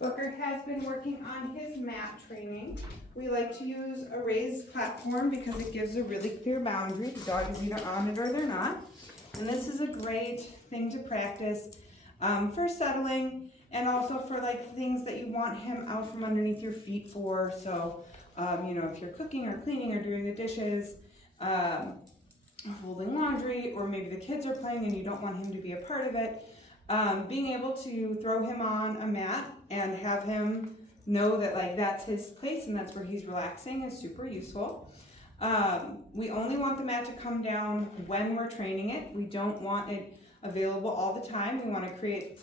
Booker has been working on his mat training. We like to use a raised platform because it gives a really clear boundary. The dog is either on it or they're not. And this is a great thing to practice for settling and also for like things that you want him out from underneath your feet for. So, you know, if you're cooking or cleaning or doing the dishes, folding laundry, or maybe the kids are playing and you don't want him to be a part of it. Being able to throw him on a mat and have him know that like that's his place and that's where he's relaxing is super useful. We only want the mat to come down when we're training it. We don't want it available all the time. We want to create,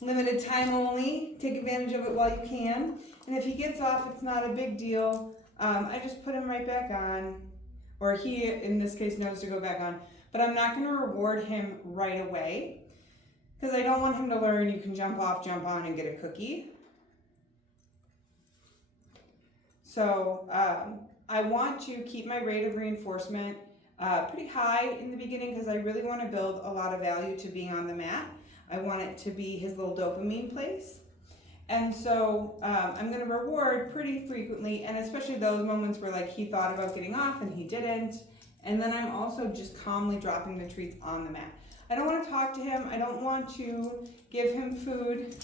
limited time only. Take advantage of it while you can. And if he gets off, it's not a big deal. I just put him right back on, or he, in this case, knows to go back on. But I'm not going to reward him right away, because I don't want him to learn you can jump off, jump on, and get a cookie. So I want to keep my rate of reinforcement pretty high in the beginning because I really want to build a lot of value to being on the mat. I want it to be his little dopamine place. And so I'm going to reward pretty frequently, and especially those moments where like he thought about getting off and he didn't. And then I'm also just calmly dropping the treats on the mat. I don't want to talk to him. I don't want to give him food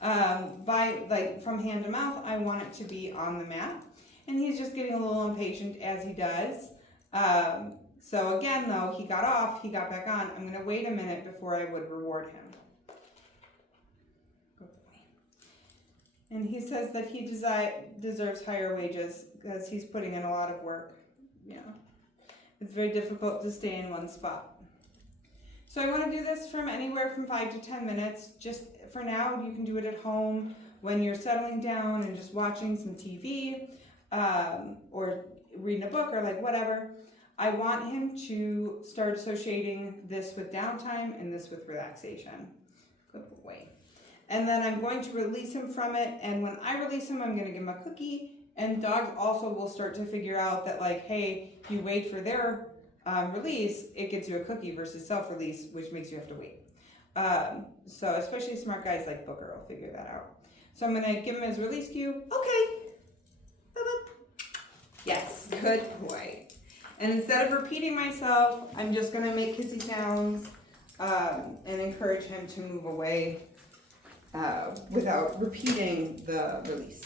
from hand to mouth. I want it to be on the mat. And he's just getting a little impatient as he does. So again, though, he got off, he got back on. I'm going to wait a minute before I would reward him. Good boy. And he says that he deserves higher wages because he's putting in a lot of work. You know, it's very difficult to stay in one spot. So I want to do this from anywhere from 5 to 10 minutes. Just for now, you can do it at home when you're settling down and just watching some TV or reading a book or like whatever. I want him to start associating this with downtime and this with relaxation. Good boy. And then I'm going to release him from it. And when I release him, I'm going to give him a cookie. And dogs also will start to figure out that like, hey, you wait for their release, it gets you a cookie versus self-release, which makes you have to wait. So especially smart guys like Booker will figure that out. So I'm going to give him his release cue. Okay. Yes, good boy. And instead of repeating myself, I'm just going to make hissy sounds and encourage him to move away without repeating the release.